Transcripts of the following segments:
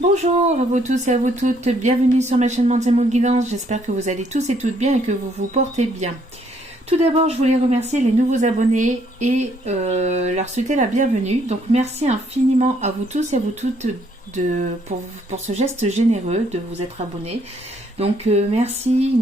Bonjour à vous tous et à vous toutes, bienvenue sur ma chaîne Montemo Guidance, j'espère que vous allez tous et toutes bien et que vous vous portez bien. Tout d'abord, je voulais remercier les nouveaux abonnés et leur souhaiter la bienvenue. Donc merci infiniment à vous tous et à vous toutes pour ce geste généreux de vous être abonnés. Donc merci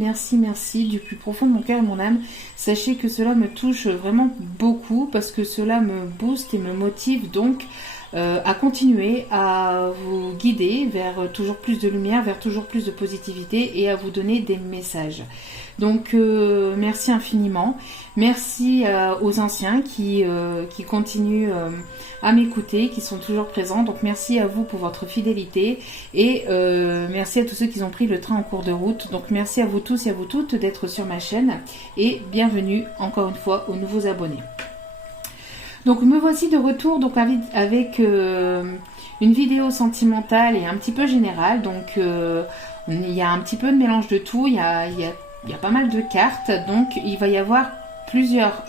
du plus profond de mon cœur et de mon âme. Sachez que cela me touche vraiment beaucoup parce que cela me booste et me motive donc à continuer à vous guider vers toujours plus de lumière, vers toujours plus de positivité et à vous donner des messages. Donc merci infiniment. Merci aux anciens qui continuent à m'écouter, qui sont toujours présents. Donc merci à vous pour votre fidélité et merci à tous ceux qui ont pris le train en cours de route. Donc merci à vous tous et à vous toutes d'être sur ma chaîne et bienvenue encore une fois aux nouveaux abonnés. Donc me voici de retour donc avec une vidéo sentimentale et un petit peu générale. Donc il y a un petit peu de mélange de tout, il y a pas mal de cartes. Donc il va y avoir plusieurs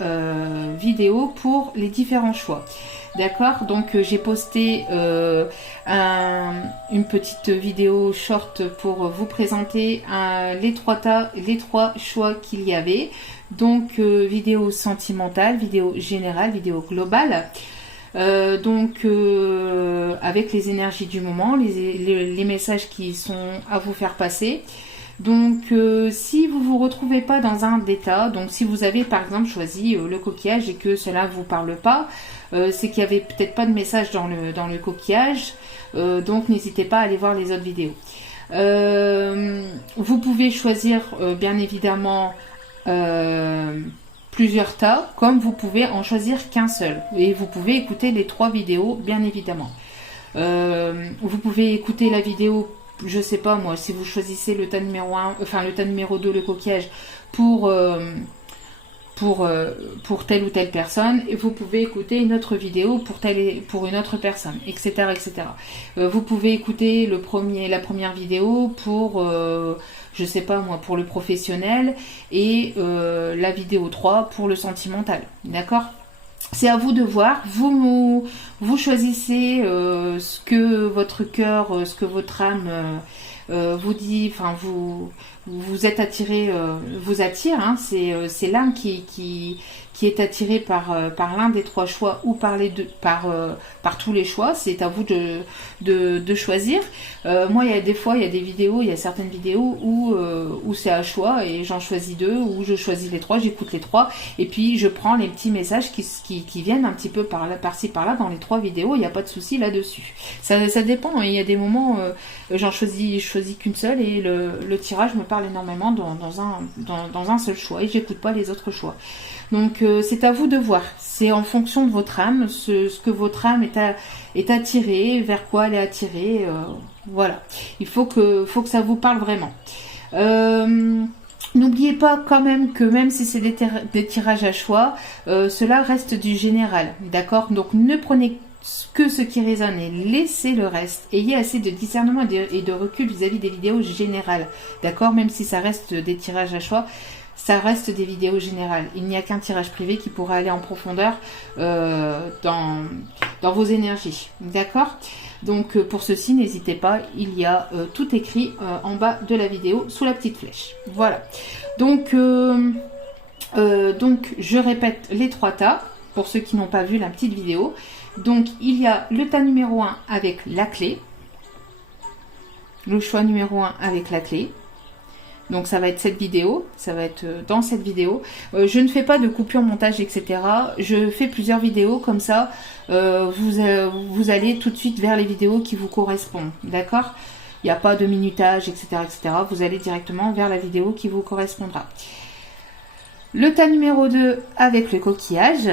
vidéos pour les différents choix. D'accord, donc j'ai posté une petite vidéo short pour vous présenter les trois choix qu'il y avait. Donc vidéo sentimentale, vidéo générale, vidéo globale. Avec les énergies du moment, les messages qui sont à vous faire passer. Donc si vous ne vous retrouvez pas dans un d'état, donc si vous avez par exemple choisi le coquillage et que cela ne vous parle pas, c'est qu'il n'y avait peut-être pas de message dans le coquillage, donc n'hésitez pas à aller voir les autres vidéos. Vous pouvez choisir bien évidemment plusieurs tas, comme vous pouvez en choisir qu'un seul. Et vous pouvez écouter les trois vidéos, bien évidemment. Vous pouvez écouter la vidéo, je sais pas moi, si vous choisissez le tas numéro 1, enfin le tas numéro 2, le coquillage, pour telle ou telle personne, et vous pouvez écouter une autre vidéo pour une autre personne, etc. etc. Vous pouvez écouter la première vidéo pour je sais pas moi, pour le professionnel et la vidéo 3 pour le sentimental. D'accord ? C'est à vous de voir. Vous choisissez ce que votre cœur, ce que votre âme vous dit, enfin vous êtes attiré, vous attire. Hein, c'est l'âme qui est attirée par l'un des trois choix ou par tous les choix. C'est à vous de choisir. Moi, il y a des vidéos, il y a certaines vidéos où c'est à choix et j'en choisis deux, ou je choisis les trois, j'écoute les trois et puis je prends les petits messages qui viennent un petit peu par-ci par-là dans les trois vidéos. Il n'y a pas de souci là-dessus. Ça dépend. Il y a des moments, je choisis qu'une seule et le tirage me parle énormément dans un seul choix et j'écoute pas les autres choix. Donc c'est à vous de voir. C'est en fonction de votre âme, ce que votre âme est attirée, vers quoi elle est attirée. Voilà. Il faut que ça vous parle vraiment. N'oubliez pas quand même que même si c'est des tirages à choix, cela reste du général. D'accord ? Donc ne prenez que ce qui résonne et laissez le reste. Ayez assez de discernement et de recul vis-à-vis des vidéos générales. D'accord ? Même si ça reste des tirages à choix, ça reste des vidéos générales. Il n'y a qu'un tirage privé qui pourra aller en profondeur dans vos énergies. D'accord ? Donc pour ceci, n'hésitez pas, il y a tout écrit en bas de la vidéo sous la petite flèche. Voilà. Donc je répète les trois tas pour ceux qui n'ont pas vu la petite vidéo. Donc il y a le tas numéro 1 avec la clé. Le choix numéro 1 avec la clé. Donc ça va être cette vidéo, ça va être dans cette vidéo. Je ne fais pas de coupure, montage, etc. Je fais plusieurs vidéos, comme ça vous allez tout de suite vers les vidéos qui vous correspondent. D'accord ? Il n'y a pas de minutage, etc., etc. Vous allez directement vers la vidéo qui vous correspondra. Le tas numéro 2 avec le coquillage,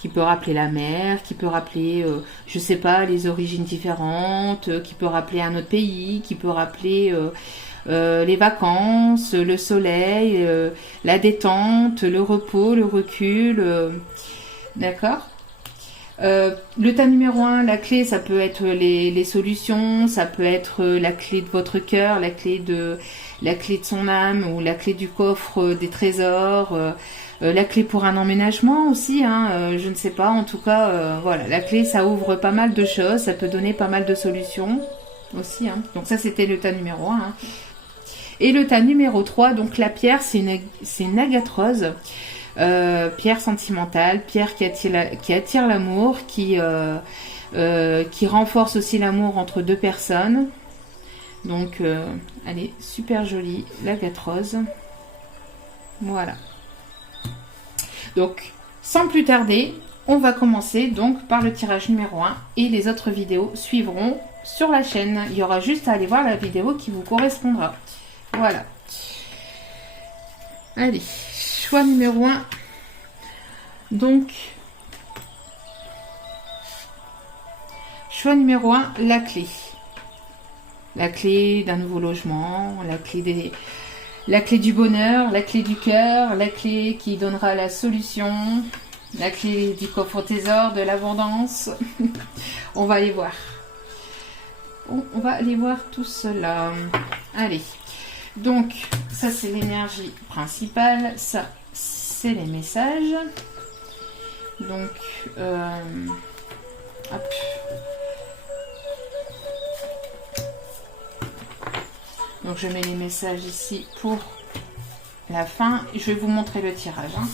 qui peut rappeler la mer, qui peut rappeler, je sais pas, les origines différentes, qui peut rappeler un autre pays, qui peut rappeler les vacances, le soleil, la détente, le repos, le recul. D'accord ? Le tas numéro 1, la clé, ça peut être les solutions, ça peut être la clé de votre cœur, la clé de son âme ou la clé du coffre des trésors, la clé pour un emménagement aussi, hein, je ne sais pas, en tout cas, voilà, la clé, ça ouvre pas mal de choses, ça peut donner pas mal de solutions aussi, hein. Donc ça, c'était le tas numéro 1, hein. Et le tas numéro 3, donc la pierre, c'est une agate rose. Pierre sentimentale, pierre qui attire l'amour, qui renforce aussi l'amour entre deux personnes. Donc, elle est super jolie, l'agate rose. Voilà. Donc, sans plus tarder, on va commencer donc par le tirage numéro 1 et les autres vidéos suivront sur la chaîne. Il y aura juste à aller voir la vidéo qui vous correspondra. Voilà. Allez. Choix numéro 1, donc, choix numéro 1, la clé. La clé d'un nouveau logement, la clé du bonheur, la clé du cœur, la clé qui donnera la solution, la clé du coffre au trésor, de l'abondance. On va aller voir. On va aller voir tout cela. Allez. Donc, ça c'est l'énergie principale, ça c'est les messages. Donc, hop. Donc je mets les messages ici pour la fin. Je vais vous montrer le tirage, hein.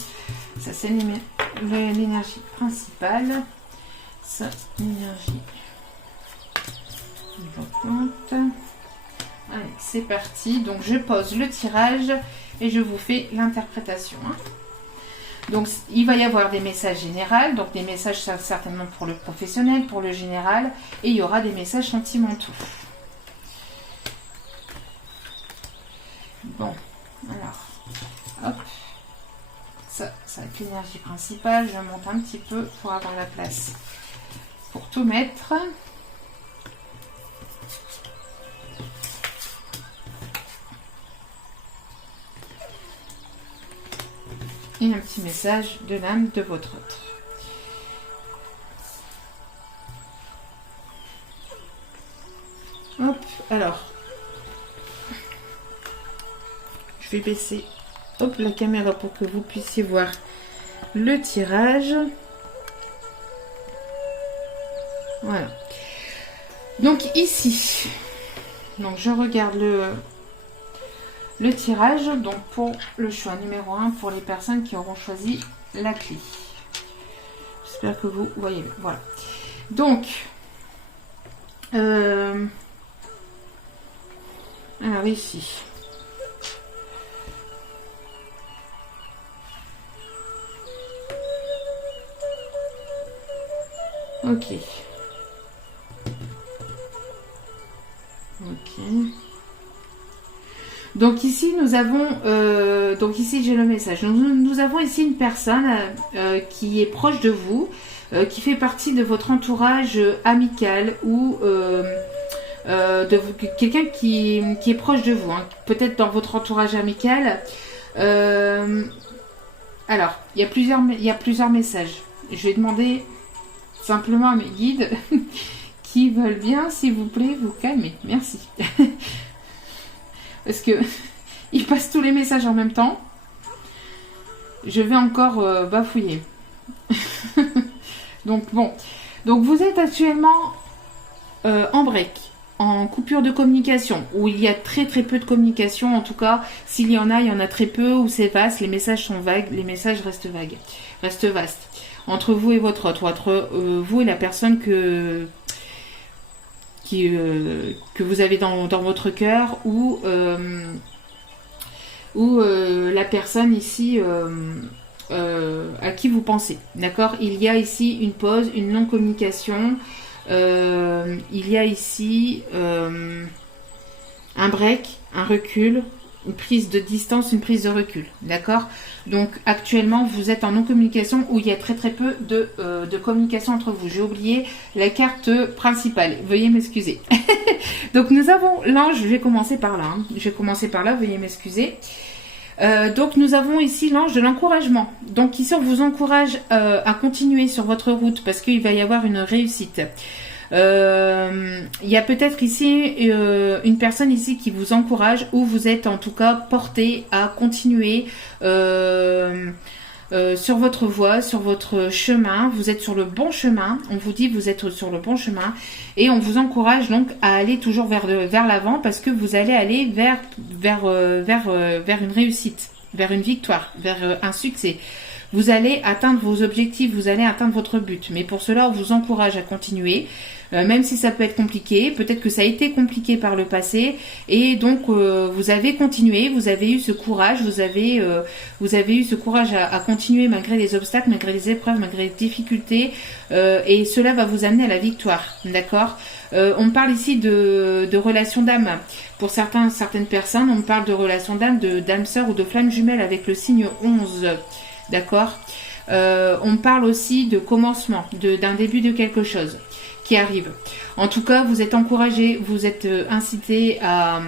Ça c'est l'énergie principale. Ça, l'énergie développante. Allez, c'est parti. Donc, je pose le tirage et je vous fais l'interprétation, hein. Donc, il va y avoir des messages généraux. Donc, des messages certainement pour le professionnel, pour le général. Et il y aura des messages sentimentaux. Bon, alors, hop. Ça va être l'énergie principale. Je monte un petit peu pour avoir la place pour tout mettre. Et un petit message de l'âme de votre hôte. Hop, alors, je vais baisser la caméra pour que vous puissiez voir le tirage. Voilà. Donc ici, donc je regarde le tirage, donc pour le choix numéro 1, pour les personnes qui auront choisi la clé. J'espère que vous voyez. Voilà. Donc, alors ici. Ok. Ok. Donc ici nous avons, donc ici j'ai le message. Nous avons ici une personne qui est proche de vous, qui fait partie de votre entourage amical ou quelqu'un qui est proche de vous, hein, peut-être dans votre entourage amical. Alors il y a plusieurs messages. Je vais demander simplement à mes guides qui veulent bien, s'il vous plaît, vous calmer. Merci. Parce que ils passent tous les messages en même temps. Je vais encore bafouiller. Donc bon. Donc vous êtes actuellement en break, en coupure de communication, où il y a très peu de communication. En tout cas, s'il y en a très peu, où c'est vaste, les messages sont vagues, les messages restent vagues, restent vastes. Entre vous et votre hôte, ou entre vous et la personne que vous avez dans votre cœur, ou la personne ici à qui vous pensez. D'accord? Il y a ici une pause, une non-communication. Il y a ici un break, un recul, une prise de distance, une prise de recul. D'accord? Donc actuellement vous êtes en non-communication, où il y a très peu de communication entre vous. J'ai oublié la carte principale, veuillez m'excuser. Donc nous avons l'ange, je vais commencer par là, hein. Je vais commencer par là, veuillez m'excuser. Donc nous avons ici l'ange de l'encouragement. Donc ici on vous encourage à continuer sur votre route parce qu'il va y avoir une réussite. Il y a peut-être ici une personne ici qui vous encourage ou vous êtes en tout cas porté à continuer sur votre voie, sur votre chemin. Vous êtes sur le bon chemin. On vous dit vous êtes sur le bon chemin et on vous encourage donc à aller toujours vers l'avant parce que vous allez aller vers une réussite, vers une victoire, vers un succès. Vous allez atteindre vos objectifs, vous allez atteindre votre but. Mais pour cela, on vous encourage à continuer, même si ça peut être compliqué. Peut-être que ça a été compliqué par le passé. Et donc, vous avez continué, vous avez eu ce courage, vous avez eu ce courage à continuer malgré les obstacles, malgré les épreuves, malgré les difficultés. Et cela va vous amener à la victoire. D'accord ? On parle ici de relations d'âme. Pour certaines personnes, on parle de relations d'âme, d'âme sœur ou de flamme jumelle avec le signe 11. D'accord. On parle aussi de commencement, d'un début de quelque chose qui arrive. En tout cas, vous êtes encouragé, vous êtes incité à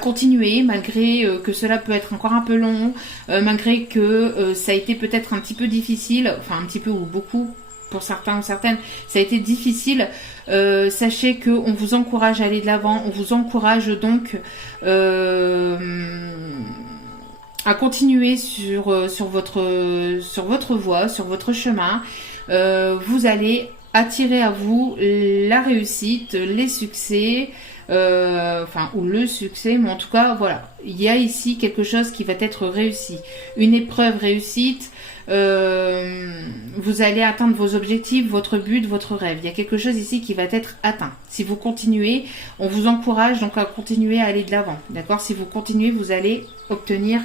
continuer malgré que cela peut être encore un peu long, malgré que ça a été peut-être un petit peu difficile, enfin un petit peu ou beaucoup pour certains ou certaines, ça a été difficile. Sachez qu'on vous encourage à aller de l'avant, on vous encourage donc à continuer sur votre voie, sur votre chemin. Vous allez attirer à vous la réussite, les succès, ou le succès, mais en tout cas, voilà. Il y a ici quelque chose qui va être réussi. Une épreuve réussite. Vous allez atteindre vos objectifs, votre but, votre rêve. Il y a quelque chose ici qui va être atteint. Si vous continuez, on vous encourage donc à continuer à aller de l'avant. D'accord ? Si vous continuez, vous allez obtenir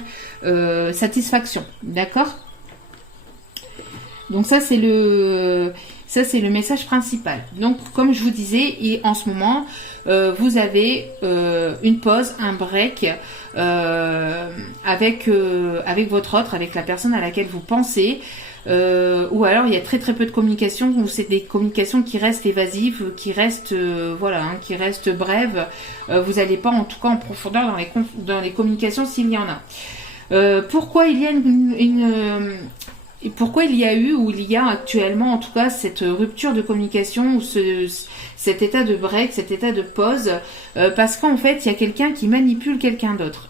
satisfaction. D'accord ? Donc ça c'est le message principal. Donc comme je vous disais, en ce moment, vous avez une pause, un break avec votre autre, avec la personne à laquelle vous pensez. Ou alors il y a très très peu de communication, ou c'est des communications qui restent évasives, qui restent qui restent brèves. Vous n'allez pas en tout cas en profondeur dans les communications s'il y en a. Pourquoi il y a pourquoi il y a eu, ou il y a actuellement en tout cas, cette rupture de communication, ou cet état de break, cet état de pause, parce qu'en fait, il y a quelqu'un qui manipule quelqu'un d'autre.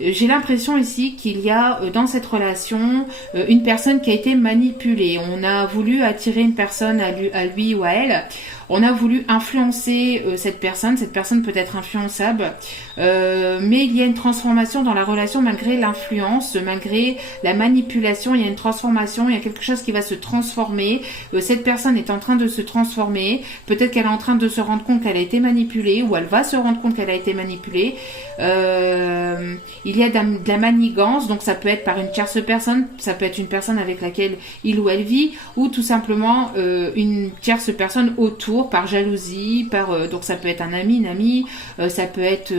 J'ai l'impression ici qu'il y a dans cette relation une personne qui a été manipulée. On a voulu attirer une personne à lui ou à elle. On a voulu influencer cette personne peut être influençable, mais il y a une transformation dans la relation malgré l'influence, malgré la manipulation, il y a une transformation, il y a quelque chose qui va se transformer. Cette personne est en train de se transformer, peut-être qu'elle est en train de se rendre compte qu'elle a été manipulée, ou elle va se rendre compte qu'elle a été manipulée. Il y a de la manigance, donc ça peut être par une tierce personne, ça peut être une personne avec laquelle il ou elle vit, ou tout simplement une tierce personne autour, par jalousie, donc ça peut être un ami, une amie, ça peut être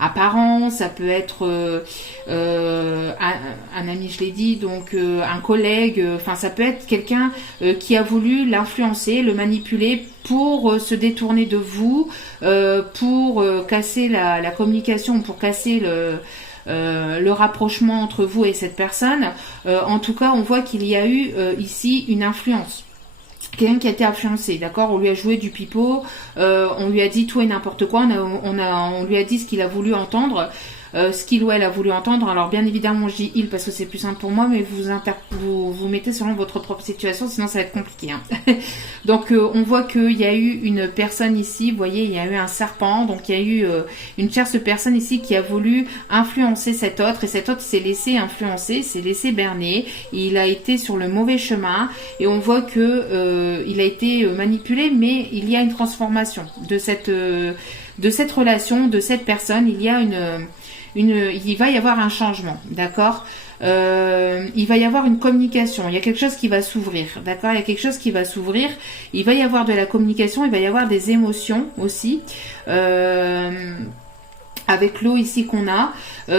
un parent, ça peut être un ami, je l'ai dit, donc un collègue, ça peut être quelqu'un qui a voulu l'influencer, le manipuler pour se détourner de vous, pour casser la communication, pour casser le rapprochement entre vous et cette personne. En tout cas, on voit qu'il y a eu ici une influence. Quelqu'un qui a été influencé, d'accord ? On lui a joué du pipeau, on lui a dit tout et n'importe quoi, on lui a dit ce qu'il a voulu entendre, ce qu'il ou elle a voulu entendre. Alors bien évidemment, je dis il parce que c'est plus simple pour moi, mais vous mettez selon votre propre situation, sinon ça va être compliqué. Hein. Donc on voit qu'il y a eu une personne ici, vous voyez, il y a eu un serpent, donc il y a eu une tierce personne ici qui a voulu influencer cet autre, et cet autre s'est laissé influencer, s'est laissé berner, il a été sur le mauvais chemin, et on voit que il a été manipulé, mais il y a une transformation de cette relation, de cette personne. Il va y avoir un changement, d'accord ? Il va y avoir une communication, il y a quelque chose qui va s'ouvrir, d'accord ? Il y a quelque chose qui va s'ouvrir, il va y avoir de la communication, il va y avoir des émotions aussi. avec l'eau ici qu'on a,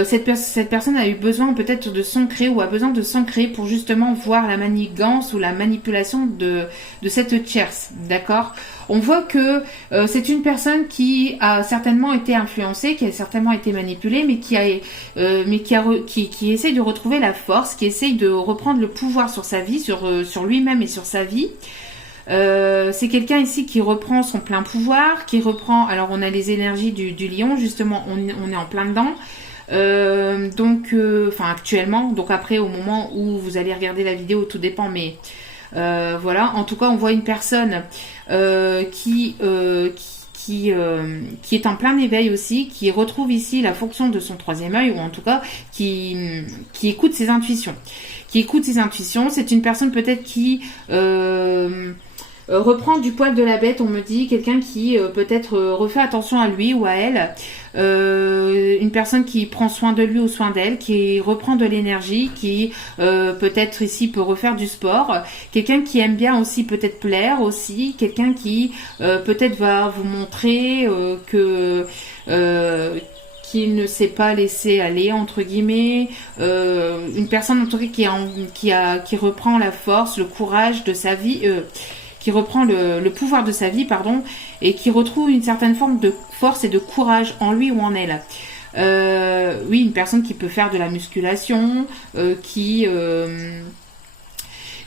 cette personne a eu besoin peut-être de s'ancrer ou a besoin de s'ancrer pour justement voir la manigance ou la manipulation de cette tierce, d'accord? On voit que c'est une personne qui a certainement été influencée, qui a certainement été manipulée, mais qui essaye de retrouver la force, qui essaye de reprendre le pouvoir sur sa vie, sur lui-même et sur sa vie. C'est quelqu'un ici qui reprend son plein pouvoir, qui reprend, alors on a les énergies du lion, justement on est en plein dedans, enfin actuellement, donc après au moment où vous allez regarder la vidéo, tout dépend, mais voilà, en tout cas on voit une personne qui est en plein éveil aussi, qui retrouve ici la fonction de son troisième œil, ou en tout cas qui écoute ses intuitions. C'est une personne peut-être qui reprend du poil de la bête, on me dit, quelqu'un qui peut-être refait attention à lui ou à elle, une personne qui prend soin de lui ou soin d'elle, qui reprend de l'énergie, qui peut-être ici peut refaire du sport, quelqu'un qui aime bien aussi peut-être plaire aussi, quelqu'un qui peut-être va vous montrer qu'il ne s'est pas laissé aller entre guillemets, une personne en tout cas qui reprend la force, le courage de sa vie, qui reprend le pouvoir de sa vie, pardon, et qui retrouve une certaine forme de force et de courage en lui ou en elle. Oui, une personne qui peut faire de la musculation,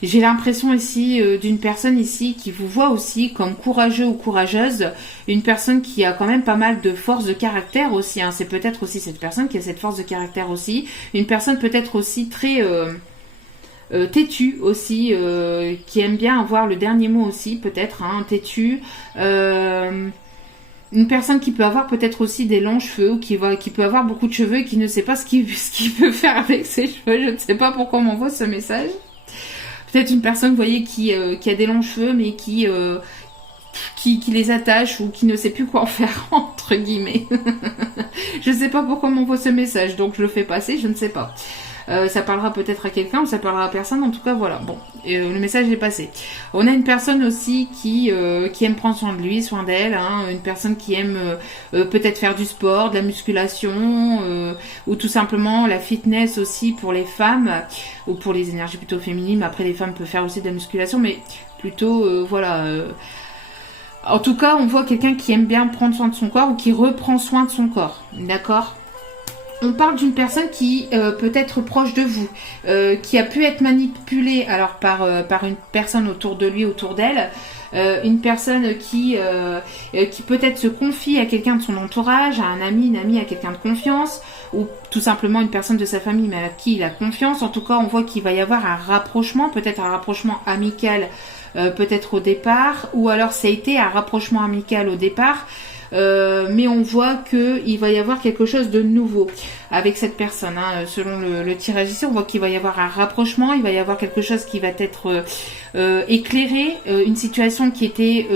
j'ai l'impression ici d'une personne ici qui vous voit aussi comme courageux ou courageuse, une personne qui a quand même pas mal de force de caractère aussi, hein. C'est peut-être aussi cette personne qui a cette force de caractère aussi, une personne peut-être aussi très têtue aussi, qui aime bien avoir le dernier mot aussi, peut-être, hein, têtue. Une personne qui peut avoir peut-être aussi des longs cheveux, ou qui peut avoir beaucoup de cheveux et qui ne sait pas ce qu'il peut faire avec ses cheveux. Je ne sais pas pourquoi on m'envoie ce message. Peut-être une personne, vous voyez, qui a des longs cheveux, mais qui les attache ou qui ne sait plus quoi en faire, entre guillemets. Je ne sais pas pourquoi on m'envoie ce message, donc je le fais passer, je ne sais pas. Ça parlera peut-être à quelqu'un ou ça parlera à personne, en tout cas voilà, bon, le message est passé. On a une personne aussi qui aime prendre soin de lui, soin d'elle, hein, une personne qui aime peut-être faire du sport, de la musculation, ou tout simplement la fitness aussi pour les femmes, ou pour les énergies plutôt féminines, après les femmes peuvent faire aussi de la musculation, mais plutôt voilà... En tout cas, on voit quelqu'un qui aime bien prendre soin de son corps ou qui reprend soin de son corps, d'accord ? On parle d'une personne qui peut être proche de vous, qui a pu être manipulée alors par une personne autour de lui, autour d'elle, une personne qui peut-être se confie à quelqu'un de son entourage, à un ami, une amie, à quelqu'un de confiance, ou tout simplement une personne de sa famille mais à qui il a confiance. En tout cas, on voit qu'il va y avoir un rapprochement, peut-être un rapprochement amical, peut-être au départ, ou alors ça a été un rapprochement amical au départ. Mais on voit qu'il va y avoir quelque chose de nouveau avec cette personne, hein. Selon le tirage ici, on voit qu'il va y avoir un rapprochement, il va y avoir quelque chose qui va être éclairé, une situation qui était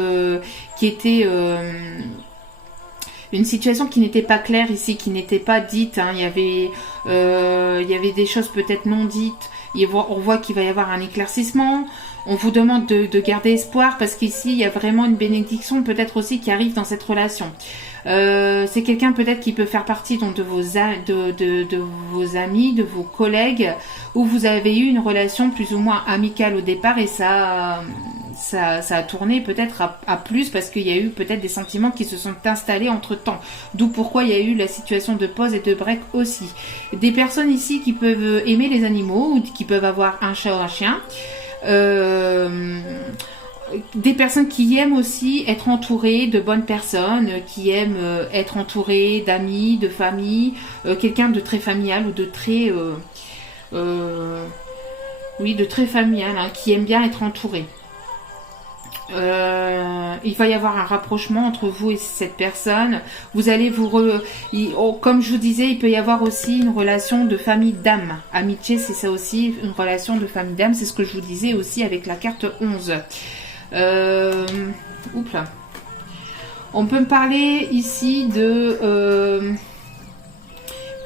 une situation qui n'était pas claire ici, qui n'était pas dite, hein. Il y avait des choses peut-être non dites. On voit qu'il va y avoir un éclaircissement. On vous demande de garder espoir parce qu'ici, il y a vraiment une bénédiction peut-être aussi qui arrive dans cette relation. C'est quelqu'un peut-être qui peut faire partie donc, de vos amis, de vos collègues, où vous avez eu une relation plus ou moins amicale au départ et ça a tourné peut-être à plus parce qu'il y a eu peut-être des sentiments qui se sont installés entre-temps. D'où pourquoi il y a eu la situation de pause et de break aussi. Des personnes ici qui peuvent aimer les animaux ou qui peuvent avoir un chat ou un chien. Des personnes qui aiment aussi être entourées de bonnes personnes, qui aiment être entourées d'amis, de famille, quelqu'un de très familial ou de très de très familial, hein, qui aime bien être entouré. Il va y avoir un rapprochement entre vous et cette personne. Vous allez comme je vous disais, il peut y avoir aussi une relation de famille d'âme. Amitié, c'est ça aussi, une relation de famille d'âme. C'est ce que je vous disais aussi avec la carte 11. Oups là. On peut me parler ici de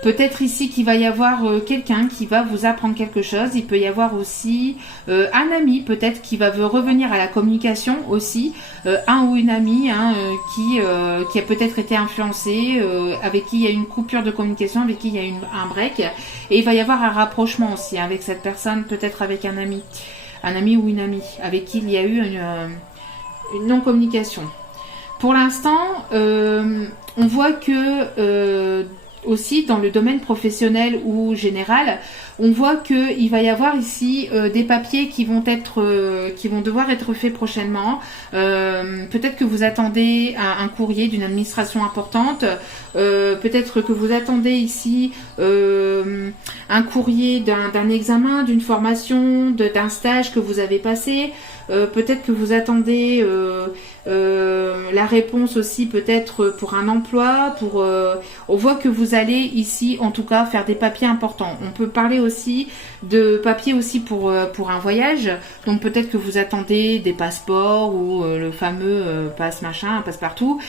Peut-être ici qu'il va y avoir quelqu'un qui va vous apprendre quelque chose. Il peut y avoir aussi un ami peut-être qui va revenir à la communication aussi. Un ou une amie qui a peut-être été influencé, avec qui il y a une coupure de communication, avec qui il y a un break. Et il va y avoir un rapprochement aussi avec cette personne, peut-être avec un ami ou une amie, avec qui il y a eu une non-communication. Pour l'instant, on voit que aussi dans le domaine professionnel ou général, on voit qu'il va y avoir ici des papiers qui vont devoir être faits prochainement. Peut-être que vous attendez un courrier d'une administration importante. Peut-être que vous attendez ici un courrier d'un examen, d'une formation, d'un stage que vous avez passé. Peut-être que vous attendez la réponse aussi peut-être pour un emploi. On voit que vous allez ici en tout cas faire des papiers importants. On peut parler aussi de papiers aussi pour un voyage. Donc peut-être que vous attendez des passeports ou le fameux passe-partout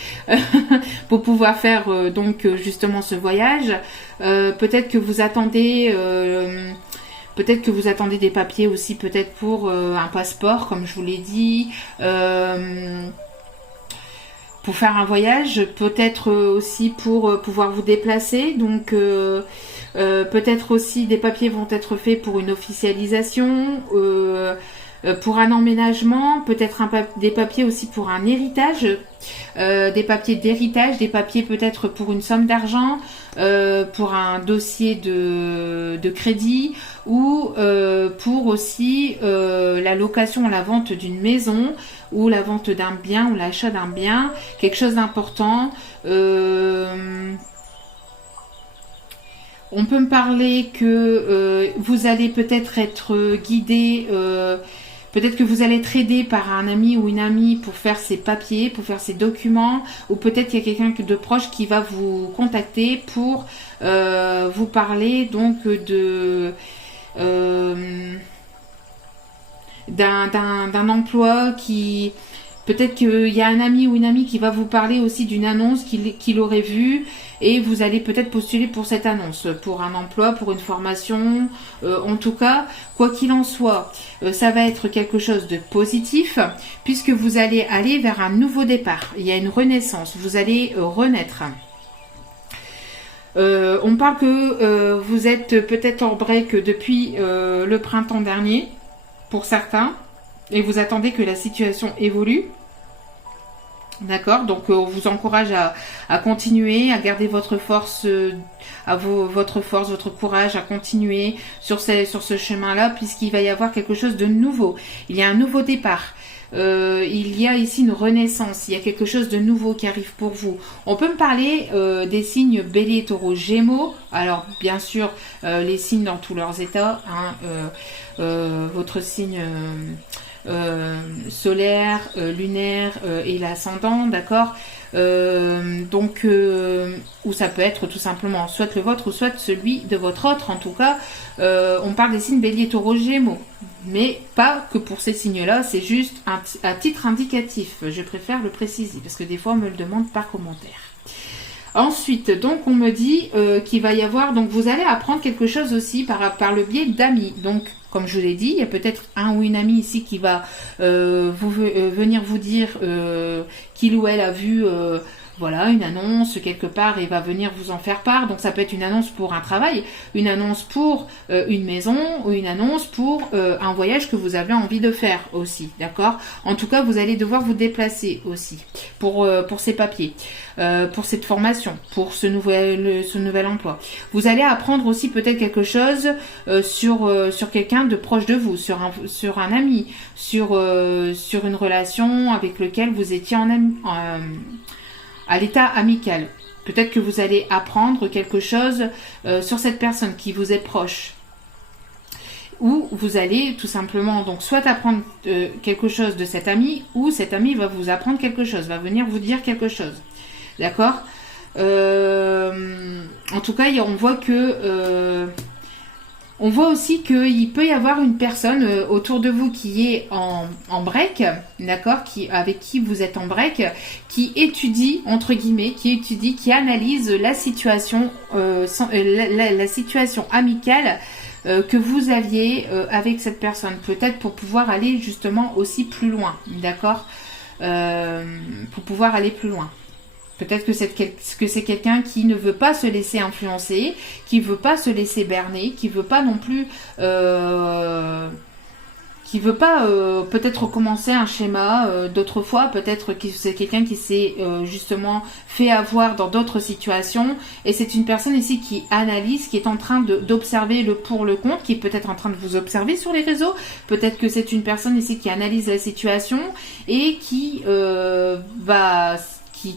pour pouvoir faire donc justement ce voyage. Peut-être que vous attendez des papiers aussi, peut-être pour un passeport, comme je vous l'ai dit, pour faire un voyage, peut-être aussi pour pouvoir vous déplacer. Donc, peut-être aussi des papiers vont être faits pour une officialisation, pour un emménagement, peut-être des papiers aussi pour un héritage, des papiers d'héritage, des papiers peut-être pour une somme d'argent, pour un dossier de crédit, ou pour aussi la location ou la vente d'une maison, ou la vente d'un bien, ou l'achat d'un bien, quelque chose d'important. On peut me parler que vous allez peut-être être guidé, peut-être que vous allez être aidé par un ami ou une amie pour faire ces papiers, pour faire ces documents, ou peut-être qu'il y a quelqu'un de proche qui va vous contacter pour vous parler donc d'un emploi qui... Peut-être qu'il y a un ami ou une amie qui va vous parler aussi d'une annonce qu'il aurait vue et vous allez peut-être postuler pour cette annonce, pour un emploi, pour une formation. En tout cas, quoi qu'il en soit, ça va être quelque chose de positif puisque vous allez aller vers un nouveau départ. Il y a une renaissance, vous allez renaître. On parle que vous êtes peut-être en break depuis le printemps dernier, pour certains. Et vous attendez que la situation évolue. D'accord, donc on vous encourage à continuer, à garder votre force, votre courage, à continuer sur ce chemin-là, puisqu'il va y avoir quelque chose de nouveau. Il y a un nouveau départ. Il y a ici une renaissance, il y a quelque chose de nouveau qui arrive pour vous. On peut me parler des signes Bélier, Taureau, Gémeaux. Alors bien sûr, les signes dans tous leurs états, votre signe... solaire, lunaire et l'ascendant, d'accord, donc ou ça peut être tout simplement soit le vôtre ou soit celui de votre autre. En tout cas, on parle des signes Bélier, Taureau, Gémeaux, mais pas que pour ces signes-là, c'est juste à titre indicatif. Je préfère le préciser parce que des fois on me le demande par commentaire. Ensuite, donc, on me dit qu'il va y avoir... Donc, vous allez apprendre quelque chose aussi par le biais d'amis. Donc, comme je vous l'ai dit, il y a peut-être un ou une amie ici qui va venir vous dire qu'il ou elle a vu... voilà, une annonce quelque part et va venir vous en faire part. Donc ça peut être une annonce pour un travail, une annonce pour une maison ou une annonce pour un voyage que vous avez envie de faire aussi, d'accord. En tout cas, vous allez devoir vous déplacer aussi pour ces papiers, pour cette formation, pour ce nouvel emploi. Vous allez apprendre aussi peut-être quelque chose sur quelqu'un de proche de vous, sur un ami, sur une relation avec lequel vous étiez à l'état amical. Peut-être que vous allez apprendre quelque chose sur cette personne qui vous est proche. Ou vous allez tout simplement donc soit apprendre quelque chose de cet ami, ou cet ami va vous apprendre quelque chose, va venir vous dire quelque chose. D'accord ? En tout cas, on voit que On voit aussi qu'il peut y avoir une personne autour de vous qui est en break, d'accord, avec qui vous êtes en break, qui étudie, entre guillemets, qui analyse la situation, la situation amicale que vous aviez avec cette personne. Peut-être pour pouvoir aller justement aussi plus loin, d'accord, pour pouvoir aller plus loin. Peut-être que c'est quelqu'un qui ne veut pas se laisser influencer, qui veut pas se laisser berner, qui veut pas non plus, qui veut pas peut-être recommencer un schéma d'autrefois. Peut-être que c'est quelqu'un qui s'est justement fait avoir dans d'autres situations. Et c'est une personne ici qui analyse, qui est en train d'observer le pour, le contre, qui est peut-être en train de vous observer sur les réseaux. Peut-être que c'est une personne ici qui analyse la situation et qui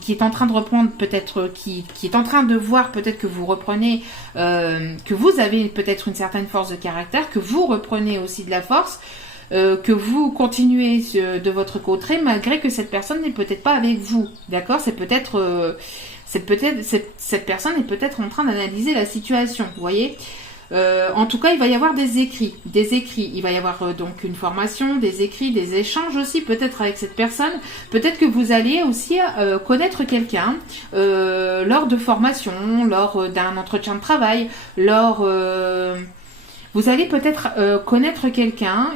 qui est en train de reprendre peut-être, qui est en train de voir peut-être que vous reprenez, que vous avez peut-être une certaine force de caractère, que vous reprenez aussi de la force, que vous continuez de votre côté, malgré que cette personne n'est peut-être pas avec vous, d'accord? Cette personne est peut-être en train d'analyser la situation, vous voyez? En tout cas, il va y avoir des écrits. Il va y avoir donc une formation, des écrits, des échanges aussi, peut-être avec cette personne. Peut-être que vous allez aussi connaître quelqu'un lors de formation, lors d'un entretien de travail, vous allez peut-être connaître quelqu'un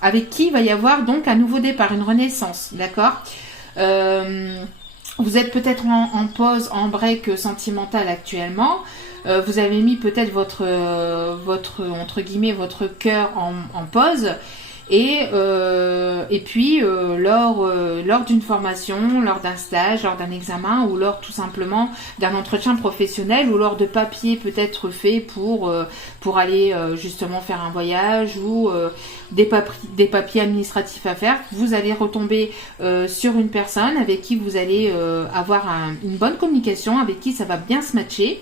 avec qui il va y avoir donc un nouveau départ, une renaissance, d'accord? Vous êtes peut-être en pause, en break sentimental actuellement. Vous avez mis peut-être votre entre guillemets votre cœur en pause et puis lors d'une formation, lors d'un stage, lors d'un examen ou lors tout simplement d'un entretien professionnel ou lors de papiers peut-être faits pour aller justement faire un voyage ou des papiers administratifs à faire, vous allez retomber sur une personne avec qui vous allez avoir une bonne communication, avec qui ça va bien se matcher.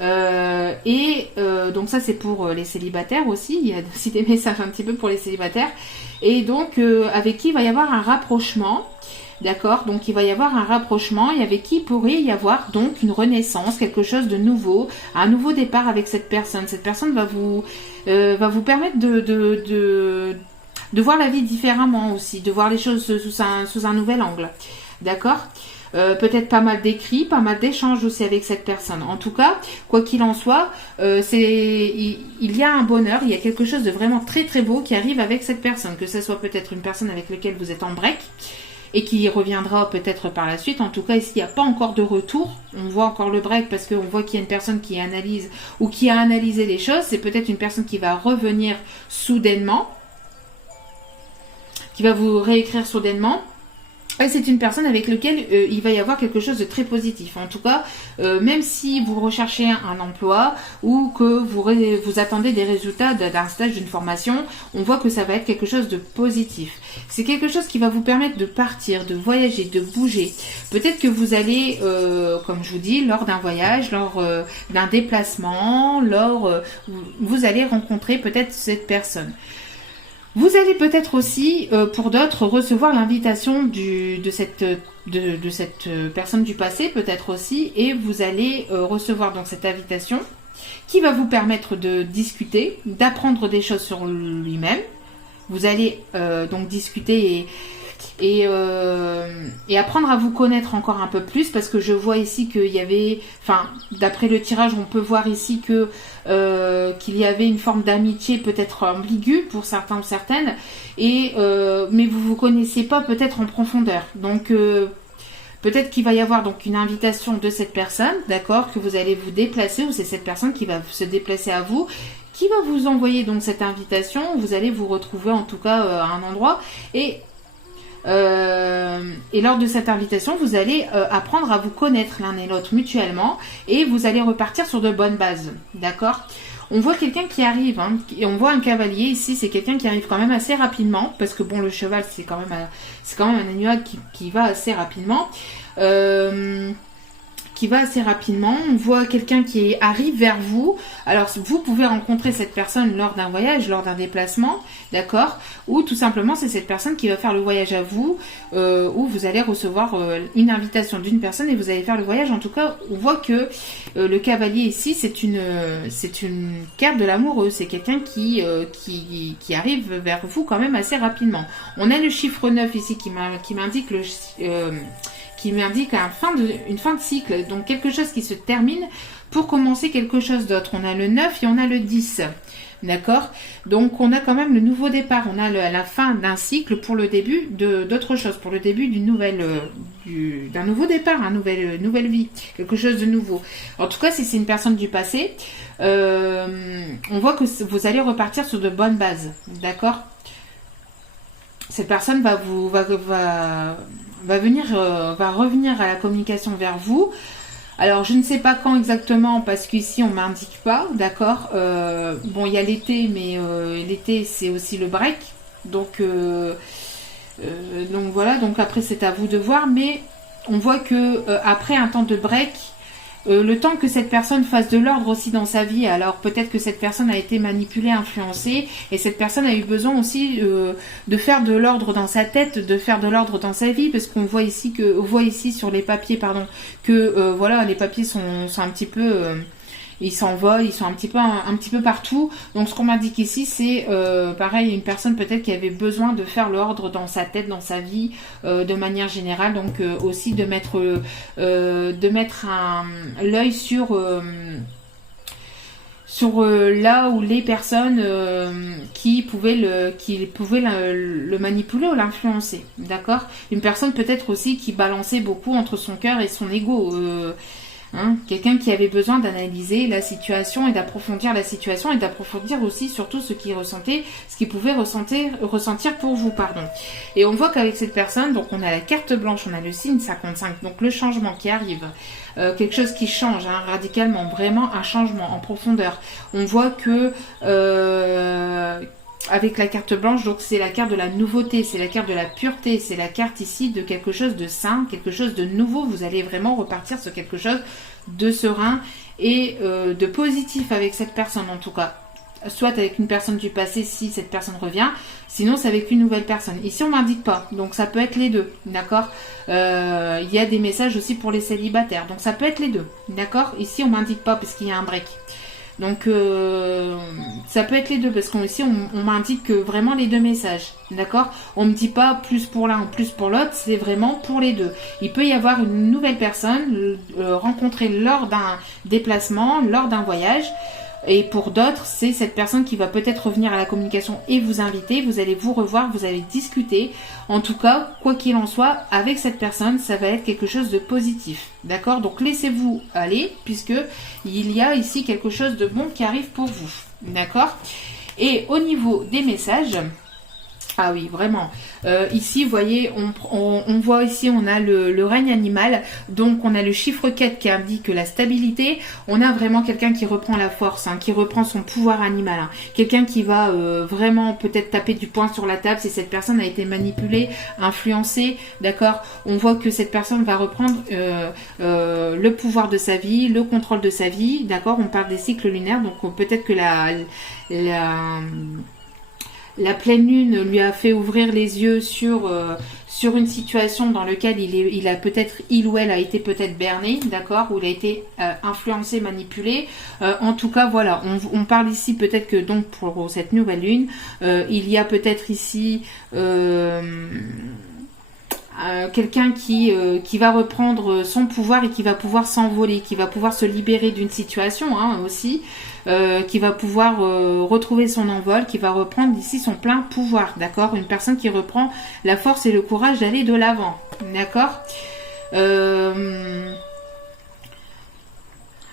Donc ça c'est pour les célibataires aussi, il y a aussi des messages un petit peu pour les célibataires et donc avec qui il va y avoir un rapprochement, d'accord, donc il va y avoir un rapprochement et avec qui il pourrait y avoir donc une renaissance, quelque chose de nouveau, un nouveau départ avec cette personne va vous permettre de voir la vie différemment aussi, de voir les choses sous un nouvel angle, d'accord. Peut-être pas mal d'écrits, pas mal d'échanges aussi avec cette personne. En tout cas, quoi qu'il en soit, il y a un bonheur, il y a quelque chose de vraiment très très beau qui arrive avec cette personne. Que ce soit peut-être une personne avec laquelle vous êtes en break et qui reviendra peut-être par la suite. En tout cas, ici, il n'y a pas encore de retour. On voit encore le break parce qu'on voit qu'il y a une personne qui analyse ou qui a analysé les choses. C'est peut-être une personne qui va revenir soudainement, qui va vous réécrire soudainement. Et c'est une personne avec laquelle il va y avoir quelque chose de très positif. En tout cas, même si vous recherchez un emploi ou que vous attendez des résultats d'un stage, d'une formation, on voit que ça va être quelque chose de positif. C'est quelque chose qui va vous permettre de partir, de voyager, de bouger. Peut-être que vous allez, comme je vous dis, lors d'un voyage, lors d'un déplacement, vous allez rencontrer peut-être cette personne. Vous allez peut-être aussi, pour d'autres, recevoir l'invitation de cette personne du passé, peut-être aussi, et vous allez recevoir donc cette invitation qui va vous permettre de discuter, d'apprendre des choses sur lui-même. Vous allez donc discuter et apprendre à vous connaître encore un peu plus, parce que je vois ici qu'il y avait, d'après le tirage, on peut voir ici qu'il y avait une forme d'amitié peut-être ambiguë pour certains ou certaines, mais vous connaissez pas peut-être en profondeur. Donc peut-être qu'il va y avoir donc une invitation de cette personne, d'accord, que vous allez vous déplacer, ou c'est cette personne qui va se déplacer à vous, qui va vous envoyer donc cette invitation. Vous allez vous retrouver en tout cas à un endroit et lors de cette invitation, vous allez apprendre à vous connaître l'un et l'autre mutuellement et vous allez repartir sur de bonnes bases, d'accord. On voit quelqu'un qui arrive, et on voit un cavalier ici, c'est quelqu'un qui arrive quand même assez rapidement, parce que bon, le cheval c'est quand même un animal qui va assez rapidement. qui va assez rapidement. On voit quelqu'un qui arrive vers vous. Alors vous pouvez rencontrer cette personne lors d'un voyage, lors d'un déplacement, d'accord, ou tout simplement c'est cette personne qui va faire le voyage à vous, où vous allez recevoir une invitation d'une personne et vous allez faire le voyage. En tout cas, on voit que le cavalier ici, c'est une carte de l'amoureux. C'est quelqu'un qui arrive vers vous quand même assez rapidement. On a le chiffre 9 ici qui m'indique une fin de cycle, donc quelque chose qui se termine pour commencer quelque chose d'autre. On a le 9 et on a le 10. D'accord? Donc on a quand même le nouveau départ, on a la fin d'un cycle pour le début d'autre chose, pour le début d'un nouveau départ, nouvelle vie, quelque chose de nouveau. En tout cas, si c'est une personne du passé, on voit que vous allez repartir sur de bonnes bases. D'accord? Cette personne va revenir à la communication vers vous. Alors, je ne sais pas quand exactement, parce qu'ici, on ne m'indique pas, d'accord. Bon, il y a l'été, mais l'été, c'est aussi le break. Donc voilà, donc après, c'est à vous de voir. Mais on voit que après un temps de break, le temps que cette personne fasse de l'ordre aussi dans sa vie, alors peut-être que cette personne a été manipulée, influencée, et cette personne a eu besoin aussi de faire de l'ordre dans sa tête, de faire de l'ordre dans sa vie, parce qu'on voit ici sur les papiers, que voilà, les papiers sont un petit peu ils s'envolent, ils sont un petit peu partout. Donc ce qu'on m'indique ici, c'est pareil, une personne peut-être qui avait besoin de faire l'ordre dans sa tête, dans sa vie, de manière générale. Donc aussi de mettre l'œil sur là où les personnes qui pouvaient le manipuler ou l'influencer, d'accord. Une personne peut-être aussi qui balançait beaucoup entre son cœur et son ego. Quelqu'un qui avait besoin d'analyser la situation et d'approfondir la situation et d'approfondir aussi surtout ce qu'il pouvait ressentir pour vous, pardon. Et on voit qu'avec cette personne, donc on a la carte blanche, on a le signe 55, donc le changement qui arrive, quelque chose qui change radicalement, vraiment un changement en profondeur. On voit que avec la carte blanche, donc c'est la carte de la nouveauté, c'est la carte de la pureté, c'est la carte ici de quelque chose de sain, quelque chose de nouveau. Vous allez vraiment repartir sur quelque chose de serein et de positif avec cette personne en tout cas. Soit avec une personne du passé si cette personne revient, sinon c'est avec une nouvelle personne. Ici on m'indique pas, donc ça peut être les deux, d'accord. Il y a des messages aussi pour les célibataires, donc ça peut être les deux, d'accord. Ici on m'indique pas parce qu'il y a un break. Donc ça peut être les deux parce qu'ici on m'indique vraiment les deux messages, d'accord. On me dit pas plus pour l'un ou plus pour l'autre, c'est vraiment pour les deux. Il peut y avoir une nouvelle personne rencontrée lors d'un déplacement, lors d'un voyage. Et pour d'autres, c'est cette personne qui va peut-être revenir à la communication et vous inviter. Vous allez vous revoir, vous allez discuter. En tout cas, quoi qu'il en soit, avec cette personne, ça va être quelque chose de positif. D'accord? Donc laissez-vous aller, puisque il y a ici quelque chose de bon qui arrive pour vous. D'accord? Et au niveau des messages... Ah oui, vraiment. Ici, vous voyez, on voit ici, on a le règne animal. Donc, on a le chiffre 4 qui indique la stabilité. On a vraiment quelqu'un qui reprend la force, qui reprend son pouvoir animal. Quelqu'un qui va vraiment peut-être taper du poing sur la table si cette personne a été manipulée, influencée. D'accord? On voit que cette personne va reprendre le pouvoir de sa vie, le contrôle de sa vie. D'accord? On parle des cycles lunaires. Donc, peut-être que la pleine lune lui a fait ouvrir les yeux sur une situation dans laquelle il ou elle a été peut-être berné, d'accord, ou il a été influencé, manipulé. En tout cas, voilà, on parle ici peut-être que donc pour cette nouvelle lune, il y a peut-être ici quelqu'un qui va reprendre son pouvoir et qui va pouvoir s'envoler, qui va pouvoir se libérer d'une situation aussi. Qui va pouvoir retrouver son envol, qui va reprendre ici son plein pouvoir, d'accord. Une personne qui reprend la force et le courage d'aller de l'avant, d'accord.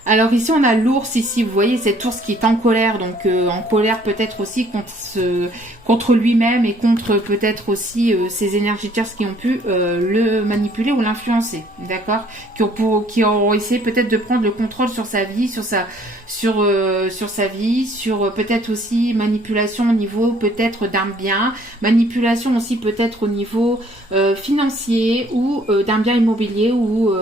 Alors ici on a l'ours, ici vous voyez cet ours qui est en colère, donc en colère peut-être aussi contre lui-même et contre peut-être aussi ces énergies tierces qui ont pu le manipuler ou l'influencer, d'accord, qui ont essayé peut-être de prendre le contrôle sur sa vie, sur sa vie, sur peut-être aussi manipulation au niveau peut-être d'un bien, manipulation aussi peut-être au niveau financier ou d'un bien immobilier ou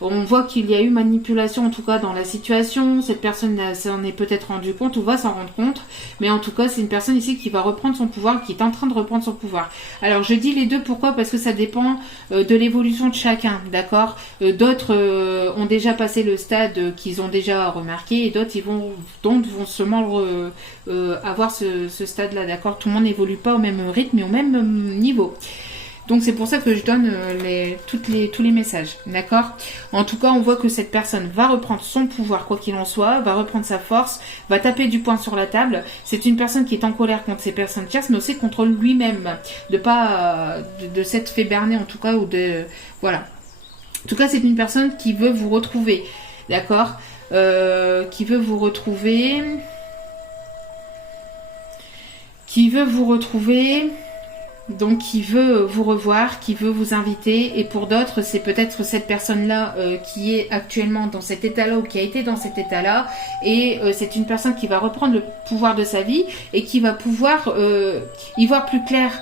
On voit qu'il y a eu manipulation en tout cas dans la situation. Cette personne s'en est peut-être rendu compte ou va s'en rendre compte. Mais en tout cas, c'est une personne ici qui va reprendre son pouvoir, qui est en train de reprendre son pouvoir. Alors je dis les deux, pourquoi? Parce que ça dépend de l'évolution de chacun, d'accord? D'autres ont déjà passé le stade qu'ils ont déjà remarqué et d'autres vont seulement avoir ce stade-là, d'accord? Tout le monde n'évolue pas au même rythme et au même niveau. Donc c'est pour ça que je donne tous les messages, d'accord? En tout cas, on voit que cette personne va reprendre son pouvoir, quoi qu'il en soit, va reprendre sa force, va taper du poing sur la table. C'est une personne qui est en colère contre ces personnes tierces, mais aussi contre lui-même, de s'être fait berner en tout cas, ou de voilà. En tout cas, c'est une personne qui veut vous retrouver, d'accord? Qui veut vous retrouver, donc qui veut vous revoir, qui veut vous inviter. Et pour d'autres, c'est peut-être cette personne-là qui est actuellement dans cet état-là ou qui a été dans cet état-là. Et c'est une personne qui va reprendre le pouvoir de sa vie et qui va pouvoir y voir plus clair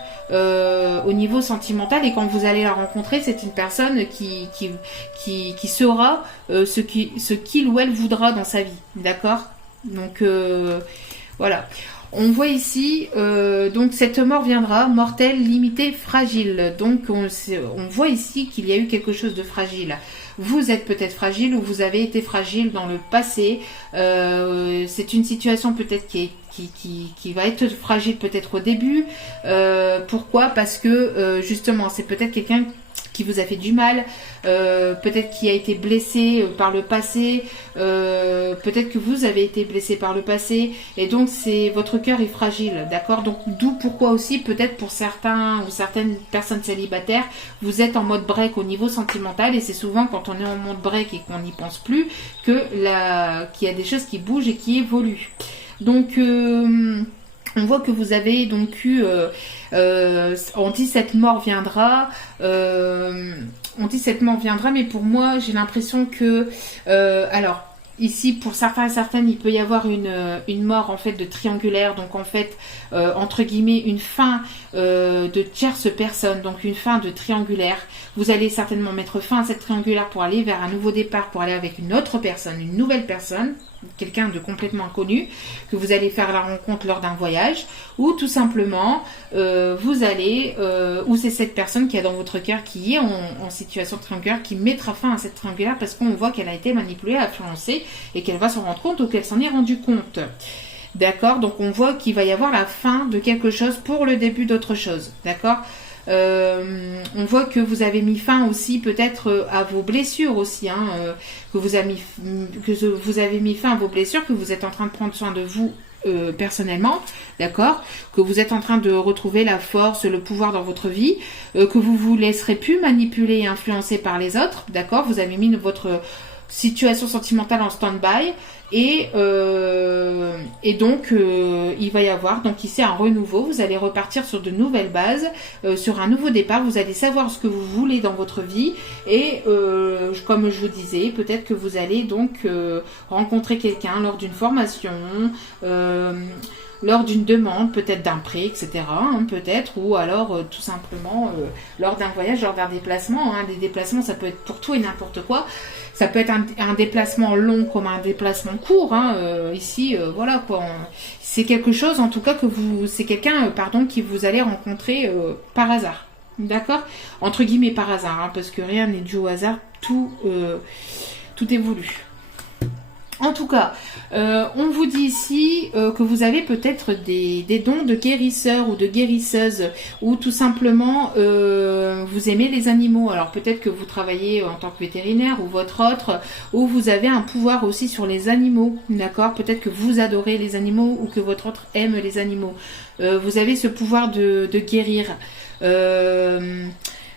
au niveau sentimental. Et quand vous allez la rencontrer, c'est une personne qui saura ce qu'il ou elle voudra dans sa vie. D'accord? Donc voilà. On voit ici, donc cette mort viendra, mortelle, limitée, fragile. Donc on voit ici qu'il y a eu quelque chose de fragile. Vous êtes peut-être fragile ou vous avez été fragile dans le passé. C'est une situation peut-être qui va être fragile peut-être au début. Pourquoi? Parce que justement, c'est peut-être quelqu'un qui vous a fait du mal, peut-être qui a été blessé par le passé, peut-être que vous avez été blessé par le passé, et donc votre cœur est fragile, d'accord? Donc d'où pourquoi aussi, peut-être pour certains ou certaines personnes célibataires, vous êtes en mode break au niveau sentimental, et c'est souvent quand on est en mode break et qu'on n'y pense plus, qu'il y a des choses qui bougent et qui évoluent. Donc on voit que vous avez donc eu, on dit cette mort viendra, mais pour moi j'ai l'impression que, alors ici pour certains et certaines il peut y avoir une mort en fait de triangulaire, donc en fait entre guillemets une fin de tierce personne, donc une fin de triangulaire. Vous allez certainement mettre fin à cette triangulaire pour aller vers un nouveau départ, pour aller avec une autre personne, une nouvelle personne, quelqu'un de complètement inconnu, que vous allez faire la rencontre lors d'un voyage, ou tout simplement vous allez, ou c'est cette personne qui est dans votre cœur, qui est en situation de triangulaire, qui mettra fin à cette triangulaire parce qu'on voit qu'elle a été manipulée, influencée, et qu'elle va s'en rendre compte ou qu'elle s'en est rendue compte. D'accord? Donc on voit qu'il va y avoir la fin de quelque chose pour le début d'autre chose. D'accord? On voit que vous avez mis fin aussi peut-être à vos blessures aussi, hein, que vous avez mis fin à vos blessures, que vous êtes en train de prendre soin de vous personnellement, d'accord, que vous êtes en train de retrouver la force, le pouvoir dans votre vie, que vous vous laisserez plus manipuler et influencer par les autres, d'accord, vous avez mis votre situation sentimentale en stand-by, et donc il va y avoir donc ici un renouveau. Vous allez repartir sur de nouvelles bases, sur un nouveau départ. Vous allez savoir ce que vous voulez dans votre vie, et comme je vous disais, peut-être que vous allez donc rencontrer quelqu'un lors d'une formation, lors d'une demande, peut-être d'un prêt, etc. Hein, peut-être, ou alors tout simplement lors d'un voyage, lors d'un déplacement. Hein, des déplacements, ça peut être pour tout et n'importe quoi. Ça peut être un déplacement long comme un déplacement court. Hein, ici, voilà quoi. C'est quelque chose, en tout cas, c'est quelqu'un, qui vous allez rencontrer par hasard. D'accord? Entre guillemets par hasard, hein, parce que rien n'est dû au hasard. Tout évolue. En tout cas, on vous dit ici que vous avez peut-être des dons de guérisseur ou de guérisseuse, ou tout simplement vous aimez les animaux. Alors peut-être que vous travaillez en tant que vétérinaire ou votre autre, ou vous avez un pouvoir aussi sur les animaux, d'accord? Peut-être que vous adorez les animaux ou que votre autre aime les animaux. Vous avez ce pouvoir de guérir.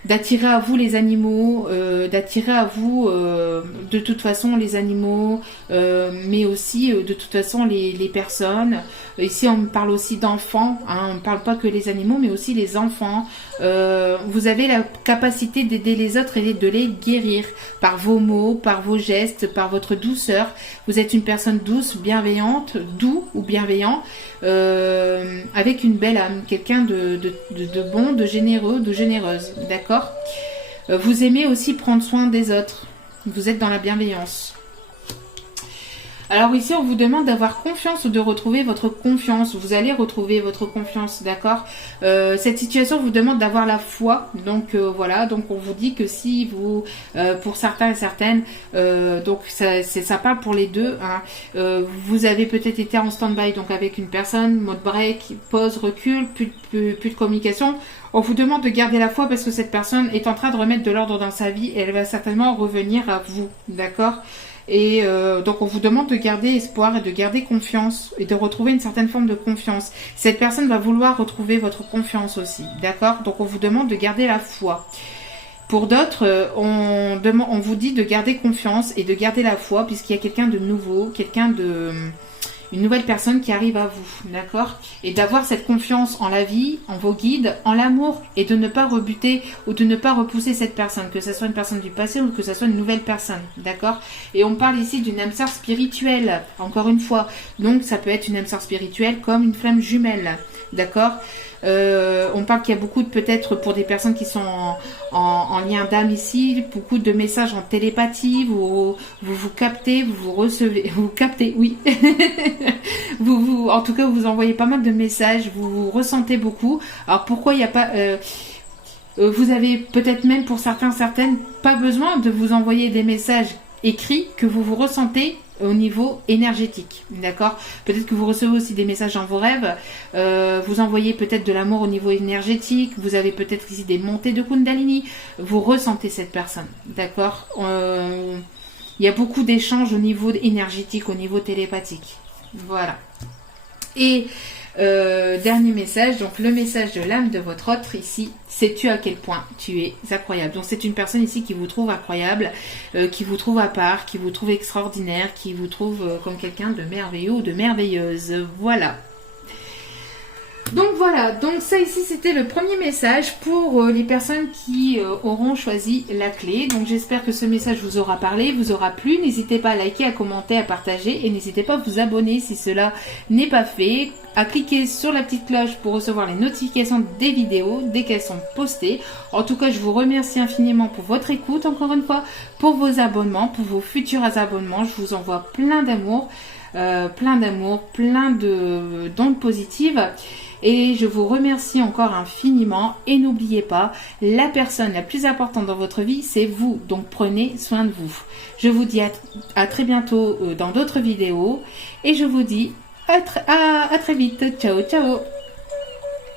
D'attirer à vous les animaux, d'attirer à vous de toute façon les animaux, mais aussi de toute façon les personnes. Ici on parle aussi d'enfants, hein, on ne parle pas que les animaux, mais aussi les enfants. Vous avez la capacité d'aider les autres et de les guérir par vos mots, par vos gestes, par votre douceur. Vous êtes une personne douce, bienveillante, doux ou bienveillant, avec une belle âme, quelqu'un de bon, de généreux, de généreuse, d'accord? Vous aimez aussi prendre soin des autres, Vous êtes dans la bienveillance. Alors ici, on vous demande d'avoir confiance ou de retrouver votre confiance. Vous allez retrouver votre confiance, d'accord. Cette situation vous demande d'avoir la foi. Donc voilà, donc on vous dit que si vous, pour certains et certaines, donc ça parle pour les deux. Hein, vous avez peut-être été en stand-by, donc avec une personne, mode break, pause, recul, plus de communication. On vous demande de garder la foi parce que cette personne est en train de remettre de l'ordre dans sa vie et elle va certainement revenir à vous, d'accord. Et donc on vous demande de garder espoir et de garder confiance et de retrouver une certaine forme de confiance. Cette personne va vouloir retrouver votre confiance aussi, d'accord. Donc on vous demande de garder la foi. Pour d'autres, on vous dit de garder confiance et de garder la foi puisqu'il y a quelqu'un de nouveau, une nouvelle personne qui arrive à vous, d'accord. Et d'avoir cette confiance en la vie, en vos guides, en l'amour et de ne pas rebuter ou de ne pas repousser cette personne, que ce soit une personne du passé ou que ce soit une nouvelle personne, d'accord. Et on parle ici d'une âme sœur spirituelle, encore une fois. Donc ça peut être une âme sœur spirituelle comme une flamme jumelle, d'accord. On parle qu'il y a beaucoup de, peut-être pour des personnes qui sont en lien d'âme ici, beaucoup de messages en télépathie, vous captez, vous recevez, vous captez, oui. En tout cas, vous envoyez pas mal de messages, vous ressentez beaucoup. Alors pourquoi il n'y a pas... vous avez peut-être même pour certaines pas besoin de vous envoyer des messages écrits que vous ressentez au niveau énergétique, d'accord. Peut-être que vous recevez aussi des messages dans vos rêves, vous envoyez peut-être de l'amour au niveau énergétique, vous avez peut-être ici des montées de Kundalini, vous ressentez cette personne, d'accord. Il y a beaucoup d'échanges au niveau énergétique, au niveau télépathique, voilà. Et dernier message, donc le message de l'âme de votre autre ici, sais-tu à quel point tu es incroyable. Donc c'est une personne ici qui vous trouve incroyable, qui vous trouve à part, qui vous trouve extraordinaire, qui vous trouve comme quelqu'un de merveilleux ou de merveilleuse. Voilà. Donc voilà, donc ça ici c'était le premier message pour les personnes qui auront choisi la clé. Donc j'espère que ce message vous aura parlé, vous aura plu. N'hésitez pas à liker, à commenter, à partager et n'hésitez pas à vous abonner si cela n'est pas fait. À cliquer sur la petite cloche pour recevoir les notifications des vidéos dès qu'elles sont postées. En tout cas, je vous remercie infiniment pour votre écoute, encore une fois, pour vos abonnements, pour vos futurs abonnements. Je vous envoie plein d'amour, plein d'ondes positives. Et je vous remercie encore infiniment. Et n'oubliez pas, la personne la plus importante dans votre vie, c'est vous. Donc prenez soin de vous. Je vous dis à très bientôt dans d'autres vidéos. Et je vous dis à très vite. Ciao, ciao.